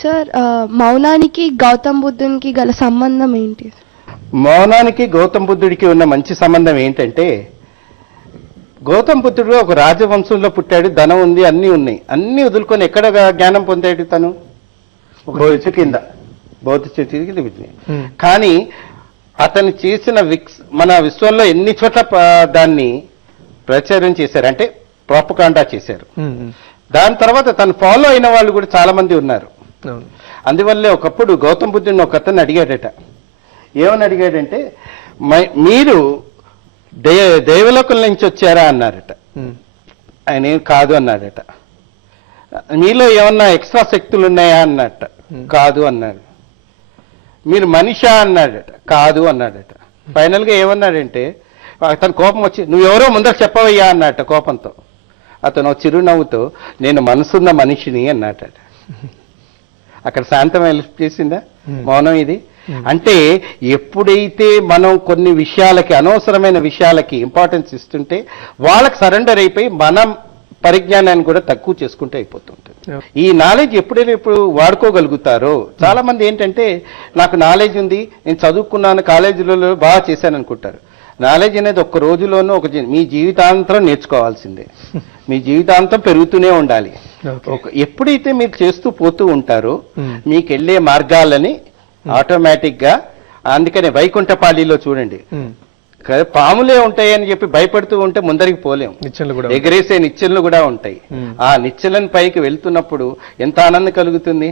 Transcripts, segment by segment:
Sir, మౌనానికి Gautam బుద్ధునికి గల సంబంధం ఏంటి? మౌనానికి గౌతమ్ బుద్ధుడికి ఉన్న మంచి సంబంధం ఏంటంటే, గౌతమ్ బుద్ధుడు ఒక రాజవంశంలో పుట్టాడు, ధనం ఉంది, అన్నీ ఉన్నాయి. అన్నీ వదులుకొని ఎక్కడ జ్ఞానం పొందాడు తను? ఒక చెట్టు కింద, బౌద్ధ చెట్టు కింద. కానీ అతను చేసిన మన విశ్వంలో ఎన్ని చోట్ల దాన్ని ప్రచారం చేశారు, అంటే ప్రోపకాండా చేశారు. దాని తర్వాత తను ఫాలో అయిన వాళ్ళు కూడా చాలా మంది ఉన్నారు. అందువల్లే ఒకప్పుడు గౌతమ్ బుద్ధుడిని ఒక అతను అడిగాడట. ఏమని అడిగాడంటే, మీరు దేవలోకం నుంచి వచ్చారా అన్నారట. ఆయన ఏం కాదు అన్నాడట. మీలో ఏమన్నా ఎక్స్ట్రా శక్తులు ఉన్నాయా అన్నట్ట. కాదు అన్నాడు. మీరు మనిషా అన్నాడట. కాదు అన్నాడట. ఫైనల్గా ఏమన్నాడంటే, అతను కోపం వచ్చి, నువ్వెవరో ముందర చెప్పవయ్యా అన్నట్ట కోపంతో. అతను చిరునవ్వుతో, నేను మనసున్న మనిషిని అన్నాడట. అక్కడ శాంతం హెల్ప్ చేసిందా మౌనం? ఇది అంటే ఎప్పుడైతే మనం కొన్ని విషయాలకి, అనవసరమైన విషయాలకి ఇంపార్టెన్స్ ఇస్తుంటే వాళ్ళకి సరెండర్ అయిపోయి మనం పరిజ్ఞానాన్ని కూడా తక్కువ చేసుకుంటే అయిపోతుంటుంది. ఈ నాలెడ్జ్ ఎప్పుడైనా ఇప్పుడు వాడుకోగలుగుతారో, చాలా మంది ఏంటంటే నాకు నాలెడ్జ్ ఉంది, నేను చదువుకున్నాను, కాలేజీలలో బాగా చేశాను అనుకుంటారు. నాలెడ్జ్ అనేది ఒక్క రోజులోనూ మీ జీవితాంతం నేర్చుకోవాల్సిందే. మీ జీవితాంతం పెరుగుతూనే ఉండాలి. ఎప్పుడైతే మీరు చేస్తూ పోతూ ఉంటారో మీకు వెళ్ళే మార్గాలని ఆటోమేటిక్ గా, అందుకనే వైకుంఠపాళిలో చూడండి, పాములే ఉంటాయని చెప్పి భయపడుతూ ఉంటే ముందరికి పోలేము. ఎగరేసే నిచ్చెనలు కూడా ఉంటాయి. ఆ నిచ్చెలను పైకి వెళ్తున్నప్పుడు ఎంత ఆనందం కలుగుతుంది.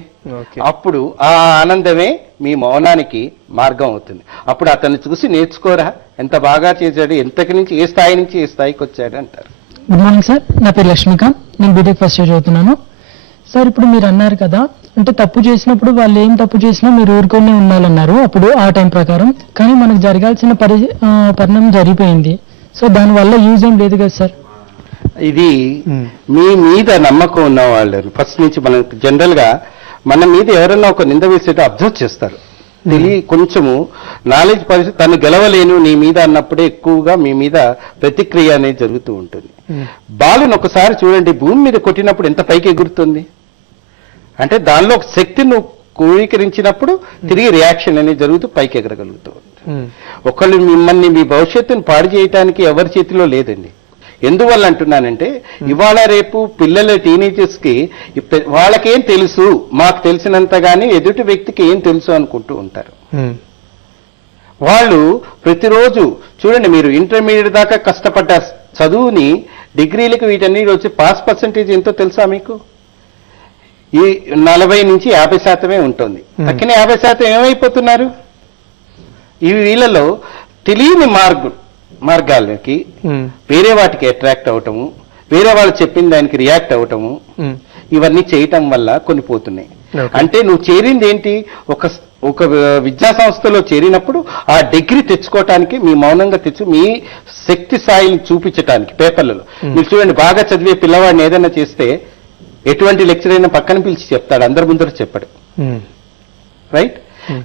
అప్పుడు ఆ ఆనందమే మీ మౌనానికి మార్గం అవుతుంది. అప్పుడు అతన్ని చూసి నేర్చుకోరా, ఎంత బాగా చేశాడు, ఎంతకి నుంచి ఏ స్థాయి నుంచి ఏ స్థాయికి వచ్చాడు అంటారు. గుడ్ మార్నింగ్ సార్, నా పేరు లక్ష్మీకాంత్, నేను బీటెక్ ఫస్ట్ ఇయర్ చదువుతున్నాను. సార్, ఇప్పుడు మీరు అన్నారు కదా, అంటే తప్పు చేసినప్పుడు వాళ్ళు ఏం తప్పు చేసినా మీరు ఊరుకొని ఉండాలన్నారు అప్పుడు ఆ టైం ప్రకారం. కానీ మనకు జరగాల్సిన పరిణామం జరిగిపోయింది. సో దానివల్ల యూజ్ ఏం లేదు కదా సార్? ఇది మీ మీద నమ్మకం ఉన్న వాళ్ళు ఫస్ట్ నుంచి మనకు జనరల్ గా మన మీద ఎవరైనా ఒక నింద వేసేటో అబ్జర్వ్ చేస్తారు. కొంచెము నాలెడ్జ్ పరిస్థితి, తను గెలవలేను నీ మీద అన్నప్పుడే ఎక్కువగా మీ మీద ప్రతిక్రియ అనేది జరుగుతూ ఉంటుంది. బాలుని ఒకసారి చూడండి, భూమి మీద కొట్టినప్పుడు ఎంత పైకి ఎగురుతుంది అంటే దానిలో ఒక శక్తి నువ్వు కూడీకరించినప్పుడు తిరిగి రియాక్షన్ అనేది జరుగుతూ పైకి ఎగరగలుగుతూ ఉంటుంది. ఒకళ్ళు మిమ్మల్ని, మీ భవిష్యత్తును పాడు చేయడానికి ఎవరి చేతిలో లేదండి. ఎందువల్ల అంటున్నానంటే, ఇవాళ రేపు పిల్లల టీనేజర్స్ కి వాళ్ళకేం తెలుసు, మాకు తెలిసినంతగానే ఎదుటి వ్యక్తికి ఏం తెలుసు అనుకుంటూ ఉంటారు. వాళ్ళు ప్రతిరోజు చూడండి, మీరు ఇంటర్మీడియట్ దాకా కష్టపడ్డ చదువుని డిగ్రీలకు వీటన్ని వచ్చి పాస్ పర్సంటేజ్ ఎంతో తెలుసా మీకు? ఈ 40 నుంచి 50% ఉంటుంది. తక్కిన 50% ఏమైపోతున్నారు? ఈ వీళ్ళలో తెలియని మార్గాలకి వేరే వాటికి అట్రాక్ట్ అవటము, వేరే వాళ్ళు చెప్పిన దానికి రియాక్ట్ అవటము, ఇవన్నీ చేయటం వల్ల కొన్ని పోతున్నాయి. అంటే నువ్వు చేరింది ఏంటి? ఒక విద్యా సంస్థలో చేరినప్పుడు ఆ డిగ్రీ తెచ్చుకోవటానికి, మీ మౌనంగా మీ శక్తి స్థాయిని చూపించడానికి పేపర్లలో. మీరు చూడండి, బాగా చదివే పిల్లవాడిని ఏదైనా చేస్తే ఎటువంటి లెక్చర్ అయినా పక్కన పిలిచి చెప్తాడు, అందరి ముందర చెప్పడు. రైట్?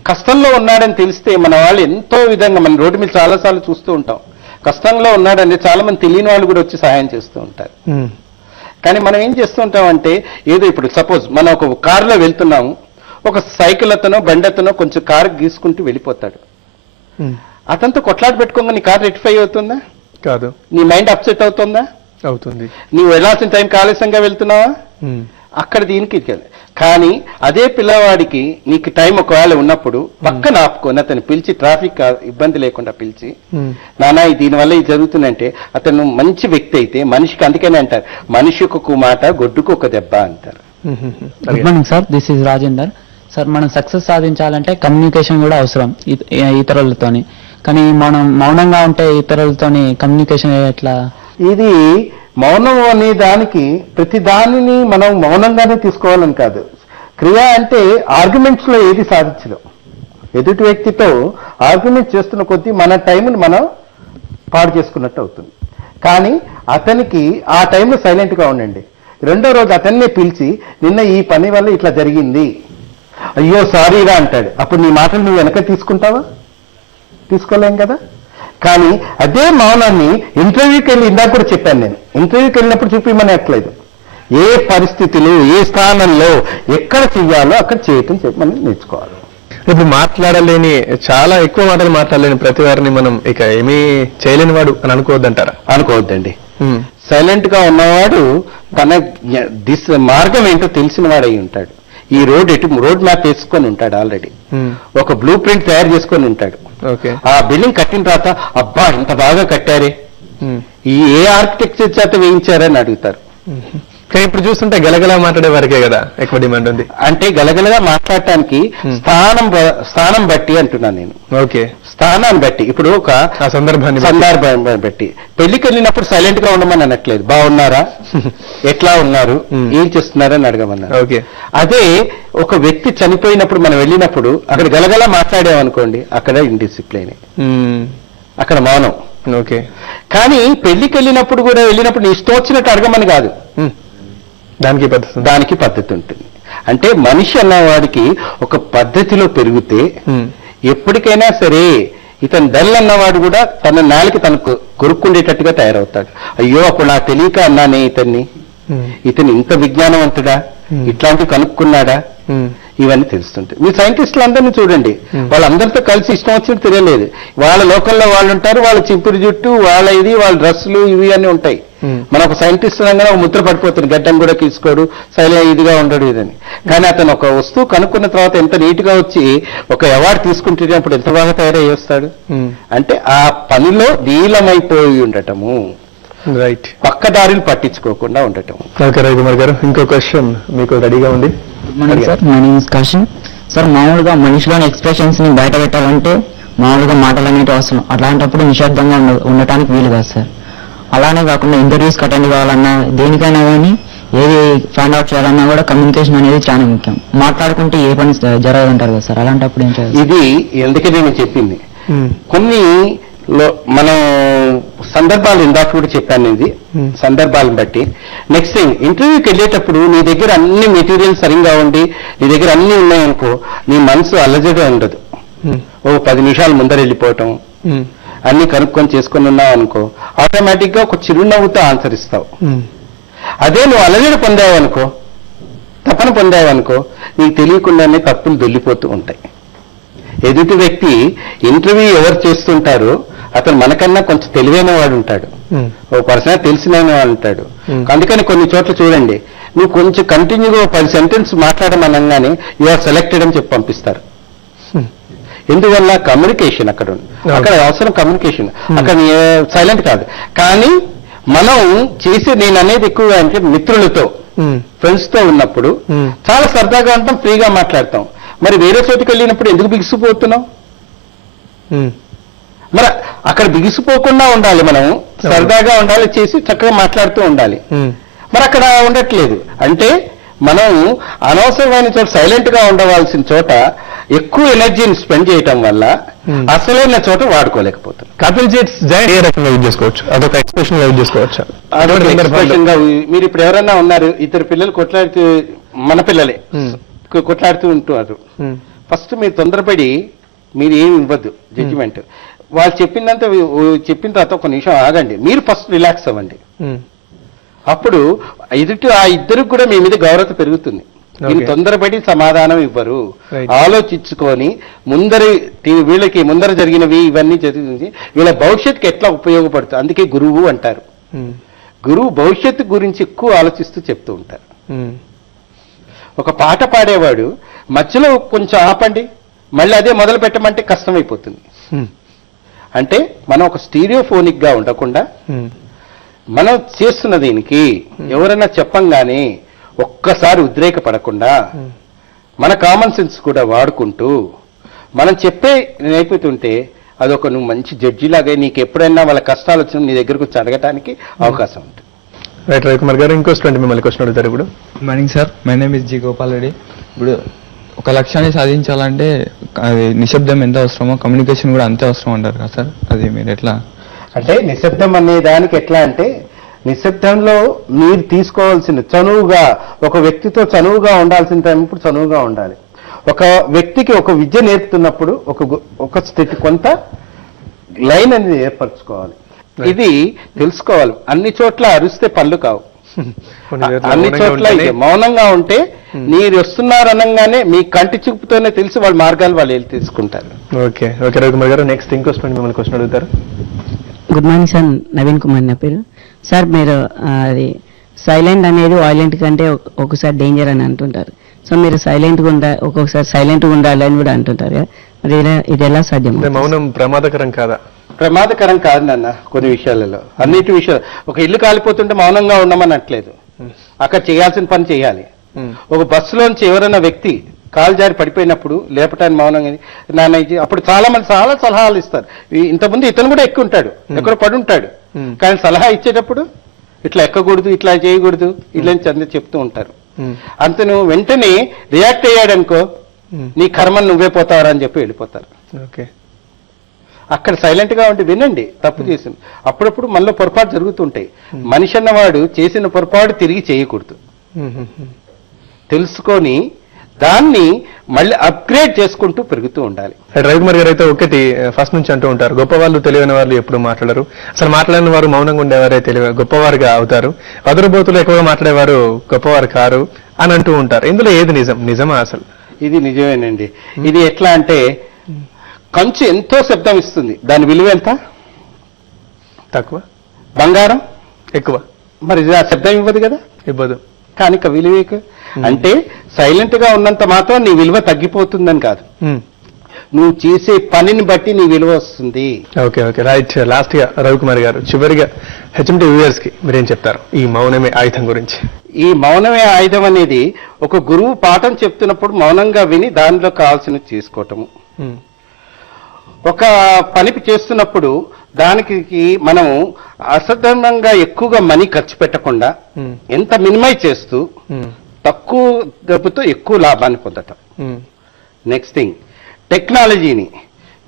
కష్టంలో ఉన్నాడని తెలిస్తే మన వాళ్ళు ఎంతో విధంగా, మన రోడ్డు మీద చాలాసార్లు చూస్తూ ఉంటాం, కష్టంలో ఉన్నాడంటే చాలా మంది తెలియని వాళ్ళు కూడా వచ్చి సహాయం చేస్తూ ఉంటారు. కానీ మనం ఏం చేస్తూ ఉంటామంటే, ఏదో ఇప్పుడు సపోజ్ మనం ఒక కారులో వెళ్తున్నాము, ఒక సైకిల్ అతనో బండి అతనో కొంచెం కారు గీసుకుంటూ వెళ్ళిపోతాడు. అతనితో కొట్లాట పెట్టుకోగా నీ కారు రెక్టిఫై అవుతుందా? కాదు. నీ మైండ్ అప్సెట్ అవుతుందా? అవుతుంది. నీవు వెళ్ళాల్సిన టైంకి ఆలస్యంగా వెళ్తున్నావా? అక్కడ దీనికి. కానీ అదే పిల్లవాడికి నీకు టైం ఒకవేళ ఉన్నప్పుడు పక్కన ఆపుకొని అతను పిలిచి, ట్రాఫిక్ ఇబ్బంది లేకుండా పిలిచి, నానా దీనివల్ల ఇది జరుగుతుందంటే, అతను మంచి వ్యక్తి అయితే, మనిషికి అందుకనే అంటారు, మనిషికి ఒక మాట గొడ్డుకు ఒక దెబ్బ అంటారు. Good morning sir, this is Rajender. Sir, మనం సక్సెస్ సాధించాలంటే కమ్యూనికేషన్ కూడా అవసరం ఇతరులతోని. కానీ మనం మౌనంగా ఉంటే ఇతరులతోని కమ్యూనికేషన్ ఎట్లా? ఇది మౌనం అనే దానికి ప్రతి దానిని మనం మౌనంగానే తీసుకోవాలని కాదు. క్రియ అంటే ఆర్గ్యుమెంట్స్ లో ఏది సాధించలేం. ఎదుటి వ్యక్తితో ఆర్గ్యుమెంట్ చేస్తున్న కొద్దీ మన టైంని మనం పాడు చేసుకున్నట్టు అవుతుంది. కానీ అతనికి ఆ టైంలో సైలెంట్ గా ఉండండి. రెండో రోజు అతన్నే పిలిచి, నిన్న ఈ పని వల్ల ఇట్లా జరిగింది, అయ్యో సారీగా అంటాడు. అప్పుడు నీ మాటలు నువ్వు వెనక తీసుకుంటావా? తీసుకోలేం కదా. కానీ అదే మౌనాన్ని ఇంటర్వ్యూకి వెళ్ళి, ఇందాక కూడా చెప్పాను నేను, ఇంటర్వ్యూకి వెళ్ళినప్పుడు చూపిమని ఎట్లేదు. ఏ పరిస్థితులు, ఏ స్థానంలో ఎక్కడ చెయ్యాలో అక్కడ చేయటం చెప్పి మనం నేర్చుకోవాలి. ఇప్పుడు మాట్లాడలేని, చాలా ఎక్కువ మాటలు మాట్లాడలేని ప్రతి వారిని మనం ఇక ఏమీ చేయలేని వాడు అని అనుకోవద్దంటారా? అనుకోవద్దండి. సైలెంట్ గా ఉన్నవాడు తన మార్గం ఏంటో తెలిసిన వాడై ఉంటాడు. ఈ రోడ్ మ్యాప్ వేసుకొని ఉంటాడు, ఆల్రెడీ ఒక బ్లూ ప్రింట్ తయారు చేసుకొని ఉంటాడు. ఓకే. ఆ బిల్డింగ్ కట్టిన తర్వాత అబ్బా ఇంత బాగా కట్టారే, ఈ ఏ ఆర్కిటెక్చర్ చేత వేయించారని అడుగుతారు. కానీ ఇప్పుడు చూస్తుంటే గలగలా మాట్లాడే వారికే కదా ఎక్కువ డిమాండ్ ఉంది. అంటే గలగలగా మాట్లాడటానికి స్థానం బట్టి అంటున్నాను నేను. ఓకే. స్థానాన్ని బట్టి, ఇప్పుడు ఒక సందర్భాన్ని బట్టి. పెళ్లికి వెళ్ళినప్పుడు సైలెంట్ గా ఉండమని అనట్లేదు, బాగున్నారా, ఎట్లా ఉన్నారు, ఏం చేస్తున్నారని అడగమన్నారు. ఓకే. అదే ఒక వ్యక్తి చనిపోయినప్పుడు మనం వెళ్ళినప్పుడు అక్కడ గలగలా మాట్లాడామనుకోండి, అక్కడ ఇండిసిప్లైన్, అక్కడ మౌనం. ఓకే. కానీ పెళ్లికి వెళ్ళినప్పుడు నీ ఇష్టం వచ్చినట్టు అడగమని కాదు, దానికి పద్ధతి ఉంటుంది. అంటే మనిషి అన్నవాడికి ఒక పద్ధతిలో పెరిగితే ఎప్పటికైనా సరే, ఇతను డల్ అన్నవాడు కూడా తన నాలికి తనకు కొరుక్కుండేటట్టుగా తయారవుతాడు. అయ్యో అప్పుడు నాకు తెలియక అన్నానే ఇతను ఇంత విజ్ఞానవంతుడా, ఇట్లాంటివి కనుక్కున్నాడా, ఇవన్నీ తెలుస్తుంటాయి. మీ సైంటిస్టులు అందరినీ చూడండి, వాళ్ళందరితో కలిసి ఇష్టం వచ్చినట్టు తిరగలేదు. వాళ్ళ లోకల్లో వాళ్ళు ఉంటారు, వాళ్ళ చింపురు జుట్టు, వాళ్ళ డ్రెస్సులు ఇవి అన్నీ ఉంటాయి. మన ఒక సైంటిస్ట్ అనగానే ఒక ముద్ర పడిపోతుంది, గడ్డం కూడా తీసుకోడు, ఇదిగా ఉండడు ఇదని. కానీ అతను ఒక వస్తువు కనుక్కున్న తర్వాత ఎంత నీట్ గా వచ్చి ఒక అవార్డు తీసుకుంటే అప్పుడు ఎంత బాగా తయారయ్యి వస్తాడు. అంటే ఆ పనిలో లీలమైపోయి ఉండటము, రైట్, పక్కదారులు పట్టించుకోకుండా ఉండటం. ఓకే రవికుమార్ గారు, ఇంకో క్వశ్చన్ మీకు రెడీగా ఉంది. Sir my name is Kashi sir. మామూలుగా మనిషిలోని ఎక్స్ప్రెషన్స్ ని బయట పెట్టాలంటే మామూలుగా మాటలు అనేవి అవసరం. అట్లాంటప్పుడు నిశ్శబ్దంగా ఉండటానికి వీలు కాదు సార్. అలానే కాకుండా ఇంటర్వ్యూస్ అటెండ్ కావాలన్నా, దేనికైనా కానీ ఏది ఫైండ్ అవుట్ చేయాలన్నా కూడా కమ్యూనికేషన్ అనేది చాలా ముఖ్యం. మాట్లాడుకుంటే ఏ పని జరగదంటారు కదా సార్, అలాంటప్పుడు ఏం చేయాలి? ఇది ఎందుకే నేను చెప్పింది, కొన్ని మనం సందర్భాలు ఇందాక కూడా చెప్పాను, ఇది సందర్భాలను బట్టి. నెక్స్ట్ థింగ్, ఇంటర్వ్యూకి వెళ్ళేటప్పుడు నీ దగ్గర అన్ని మెటీరియల్ సరిగ్గా ఉండి నీ దగ్గర అన్ని ఉన్నాయనుకో, నీ మనసు అలజడిగా ఉండదు. ఓ 10 నిమిషాలు ముందర వెళ్ళిపోవటం, అన్ని కనుక్కొని చేసుకుని ఉన్నావు అనుకో, ఆటోమేటిక్ గా ఒక చిరునవ్వుతో ఆన్సర్ ఇస్తావు. అదే నువ్వు అలజడి పొందావనుకో, తపన పొందావనుకో, నీకు తెలియకుండానే తప్పులు దొల్లిపోతూ ఉంటాయి. ఎదుటి వ్యక్తి ఇంటర్వ్యూ ఎవరు చేస్తుంటారో అతను మనకన్నా కొంచెం తెలివైన వాడు ఉంటాడు, ఓ పర్సనల్ తెలిసిన వాడు ఉంటాడు. అందుకని కొన్ని చోట్ల చూడండి, నువ్వు కొంచెం కంటిన్యూగా 10 సెంటెన్స్ మాట్లాడమనగానే యు ఆర్ సెలెక్టెడ్ అని చెప్పి పంపిస్తారు. ఎందువల్ల? కమ్యూనికేషన్ అక్కడ ఉంది, అక్కడ అవసరం కమ్యూనికేషన్. అక్కడ సైలెంట్ కాదు. కానీ మనం నేను అనేది ఎక్కువగా అంటే మిత్రులతో, ఫ్రెండ్స్ తో ఉన్నప్పుడు చాలా సరదాగా ఉంటాం, ఫ్రీగా మాట్లాడతాం. మరి వేరే చోటుకి వెళ్ళినప్పుడు ఎందుకు బిగిసిపోతున్నాం? మరి అక్కడ బిగిసిపోకుండా ఉండాలి, మనం సరదాగా ఉండాలి, చేసి చక్కగా మాట్లాడుతూ ఉండాలి. మరి అక్కడ ఉండట్లేదు. అంటే మనం అనవసరమైన చోట, సైలెంట్ గా ఉండవలసిన చోట ఎక్కువ ఎనర్జీని స్పెండ్ చేయటం వల్ల అసలైన చోట వాడుకోలేకపోతున్నాం. కపిల్ జెట్స్ ఏ రకంగా యూజ్ చేసుకోవచ్చు? అదొక ఎక్స్ప్రెషన్ గా యూజ్ చేసుకోవచ్చు. మీరు ఇప్పుడు ఎవరైనా ఉన్నారు, ఇద్దరు పిల్లలు కొట్లాడుతూ, మన పిల్లలే కొట్లాడుతూ ఉంటున్నారు. ఫస్ట్ మీరు తొందరపడి మీరు ఏమి ఇవ్వద్దు జడ్జిమెంట్. వాళ్ళు చెప్పిన తర్వాత ఒక నిమిషం ఆగండి, మీరు ఫస్ట్ రిలాక్స్ అవ్వండి. అప్పుడు ఆ ఇద్దరికి కూడా మీ మీద గౌరవత పెరుగుతుంది. మీరు తొందరపడి సమాధానం ఇవ్వరు, ఆలోచించుకొని వీళ్ళకి ముందర జరిగినవి ఇవన్నీ చదివి వీళ్ళ భవిష్యత్తుకి ఎట్లా ఉపయోగపడుతుంది. అందుకే గురువు అంటారు. గురువు భవిష్యత్తు గురించి ఎక్కువ ఆలోచిస్తూ చెప్తూ ఉంటారు. ఒక పాట పాడేవాడు మధ్యలో కొంచెం ఆపండి, మళ్ళీ అదే మొదలు పెట్టమంటే కష్టమైపోతుంది. అంటే మనం ఒక స్టీరియోఫోనిక్ గా ఉండకుండా, మనం చేస్తున్న దీనికి ఎవరైనా చెప్పంగానే ఒక్కసారి ఉద్రేకపడకుండా, మన కామన్ సెన్స్ కూడా వాడుకుంటూ మనం చెప్పే నేర్పుతుంటే అదొక నువ్వు మంచి జడ్జిలాగా నీకు ఎప్పుడైనా వాళ్ళ కష్టాలు వచ్చినా నీ దగ్గరకు వచ్చి అడగటానికి అవకాశం ఉంటుంది. రైట్ రవికుమార్ గారు, ఇంకో స్టూడెంట్ మిమ్మల్ని క్వశ్చన్ అడుగుతారు ఇప్పుడు. Morning sir, my name is G Gopal Reddy. ఇప్పుడు ఒక లక్ష్యాన్ని సాధించాలంటే అది నిశ్శబ్దం ఎంత అవసరమో కమ్యూనికేషన్ కూడా అంతే అవసరం అంటారు కదా సార్, అది మీరు ఎట్లా? అంటే నిశ్శబ్దం అనే దానికి ఎట్లా అంటే, నిశ్శబ్దంలో మీరు తీసుకోవాల్సిన చనువుగా, ఒక వ్యక్తితో చనువుగా ఉండాల్సిన టైం ఇప్పుడు చనువుగా ఉండాలి. ఒక వ్యక్తికి ఒక విద్య నేర్పుతున్నప్పుడు ఒక స్థితి కొంత లైన్ అనేది ఏర్పరచుకోవాలి. ఇది తెలుసుకోవాలి. అన్ని చోట్ల అరిస్తే పళ్ళు కావు. అన్ని చోట్ల ఇదే. మౌనంగా ఉంటే మీరు వస్తున్నారు అనగానే మీ కంటి చూపుతోనే తెలిసి వాళ్ళ మార్గాలు వాళ్ళు వెళ్ళి తీసుకుంటారు. ఓకే ఓకే రవికుమార్ గారు, నెక్స్ట్ ఇంకో స్టూడెంట్ మిమ్మల్ని క్వశ్చన్ అడుగుతారు. Good morning sir, Naveen Kumar నా పేరు. సార్ మీరు అది సైలెంట్ అనేది వాయిలెంట్ కంటే ఒక్కొక్కసారి డేంజర్ అని అంటుంటారు. సో మీరు సైలెంట్గా ఒక్కొక్కసారి సైలెంట్గా ఉండాలి అని కూడా అంటుంటారు కదా, మరి ఇది ఎలా సాధ్యం? అంటే మౌనం ప్రమాదకరం కాదా? ప్రమాదకరం కాదు నాన్న. కొన్ని విషయాలలో, అన్నిటి విషయాలు, ఒక ఇల్లు కాలిపోతుంటే మౌనంగా ఉండమని అనట్లేదు, అక్కడ చేయాల్సిన పని చేయాలి. ఒక బస్సులోంచి ఎవరైనా వ్యక్తి కాలు జారి పడిపోయినప్పుడు లేపటానికి మౌనంగా నాన్న అప్పుడు చాలా మంది చాలా సలహాలు ఇస్తారు. ఇంతకుముందు ఇతను కూడా ఎక్కువ ఉంటాడు, ఎక్కడో పడి ఉంటాడు, కానీ సలహా ఇచ్చేటప్పుడు ఇట్లా ఎక్కకూడదు, ఇట్లా చేయకూడదు, ఇట్లా చంద చెప్తూ ఉంటారు. అంతను వెంటనే రియాక్ట్ అయ్యాడనుకో, నీ కర్మను నువ్వే పోతావరా అని చెప్పి వెళ్ళిపోతారు. ఓకే, అక్కడ సైలెంట్ గా ఉండి వినండి. తప్పు చేసింది అప్పుడప్పుడు మనలో పొరపాటు జరుగుతుంటాయి. మనిషి అన్నవాడు చేసిన పొరపాటు తిరిగి చేయకూడదు, తెలుసుకొని దాన్ని మళ్ళీ అప్గ్రేడ్ చేసుకుంటూ పెరుగుతూ ఉండాలి. రవికుమార్ గారు అయితే ఒకటి ఫస్ట్ నుంచి అంటూ ఉంటారు, గొప్పవాళ్ళు తెలియని వాళ్ళు ఎప్పుడు మాట్లాడరు, అసలు మాట్లాడిన వారు మౌనంగా ఉండేవారే గొప్పవారుగా అవుతారు, వదరుబోతులు ఎక్కువగా మాట్లాడేవారు గొప్పవారు కారు అని అంటూ ఉంటారు. ఇందులో ఏది నిజం? నిజమా అసలు? ఇది నిజమేనండి. ఇది ఎట్లా అంటే, కంచు ఎంతో శబ్దం ఇస్తుంది, దాని విలువ ఎంత? తక్కువ. బంగారం ఎక్కువ. మరి ఆ శబ్దం ఇవ్వదు కదా, ఇవ్వదు. కానీ విలువ అంటే సైలెంట్ గా ఉన్నంత మాత్రం నీ విలువ తగ్గిపోతుందని కాదు, నువ్వు చేసే పనిని బట్టి నీ విలువ వస్తుంది. Okay okay right. లాస్ట్ గా రవికుమార్ గారు, చివరిగా హెచ్ఎంటీ వ్యూయర్స్ కి మీరేం చెప్తారు ఈ మౌనమే ఆయుధం గురించి? ఈ మౌనమే ఆయుధం అనేది ఒక గురువు పాఠం చెప్తున్నప్పుడు మౌనంగా విని దానిలో కావాల్సినవి చేసుకోవటము. ఒక పని చేస్తున్నప్పుడు దానికి మనం అసాధారణంగా ఎక్కువగా మనీ ఖర్చు పెట్టకుండా ఎంత మినిమైజ్ చేస్తూ తక్కువ డబ్బుతో ఎక్కువ లాభాన్ని పొందటం. నెక్స్ట్ థింగ్, టెక్నాలజీని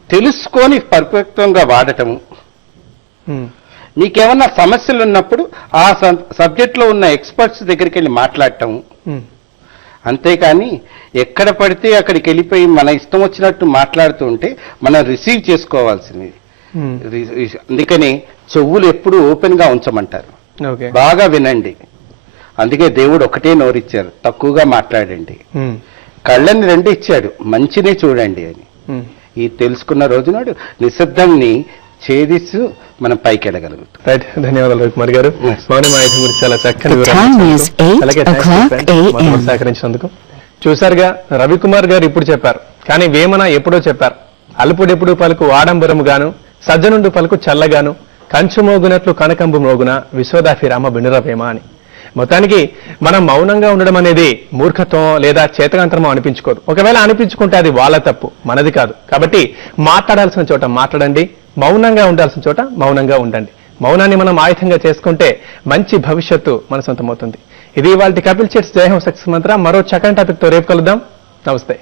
తెలుసుకొని పర్ఫెక్ట్గా వాడటము. మీకేమన్నా సమస్యలు ఉన్నప్పుడు ఆ సబ్జెక్ట్లో ఉన్న ఎక్స్పర్ట్స్ దగ్గరికి వెళ్ళి మాట్లాడటము. అంతేకాని ఎక్కడ పడితే అక్కడికి వెళ్ళిపోయి మన ఇష్టం వచ్చినట్టు మాట్లాడుతూ ఉంటే మనం రిసీవ్ చేసుకోవాల్సింది. అందుకని చెవులు ఎప్పుడు ఓపెన్ గా ఉంచమంటారు, బాగా వినండి. అందుకే దేవుడు ఒకటే నోరిచ్చారు, తక్కువగా మాట్లాడండి. కళ్ళని రెండు ఇచ్చాడు, మంచిని చూడండి అని. ఈ తెలుసుకున్న రోజునాడు నిశ్శబ్దంని ఛేదిస్తూ మనం పైకి వెళ్ళగలుగుతాం. రైట్, ధన్యవాదాలు రవికుమార్ గారు. మౌనం ఆయుధం గురించి చాలా చక్కని సహకరించినందుకు. చూసారుగా, రవికుమార్ గారు ఇప్పుడు చెప్పారు, కానీ వేమన ఎప్పుడో చెప్పారు. అల్పుడెప్పుడు పలుకు ఆడంబరము గాను, సజ్జనుండు పలుకు చల్లగాను, కంచు మోగునట్లు కనకంబు మోగున, విశ్వదాభిరామ వినురవేమ అని. మొత్తానికి మనం మౌనంగా ఉండడం అనేది మూర్ఖత్వం లేదా చేతకంత్రమో అనిపించుకోదు. ఒకవేళ అనిపించుకుంటే అది వాళ్ళ తప్పు, మనది కాదు. కాబట్టి మాట్లాడాల్సిన చోట మాట్లాడండి, మౌనంగా ఉండాల్సిన చోట మౌనంగా ఉండండి. మౌనాన్ని మనం ఆయుధంగా చేసుకుంటే మంచి భవిష్యత్తు మన సొంతమవుతుంది. ఇది ఇవాళ కపిల్ చట్స్ జయహం సక్సెస్ మంత్ర. మరో చక్కని టాపిక్ తో రేపు కలుద్దాం. నమస్తే.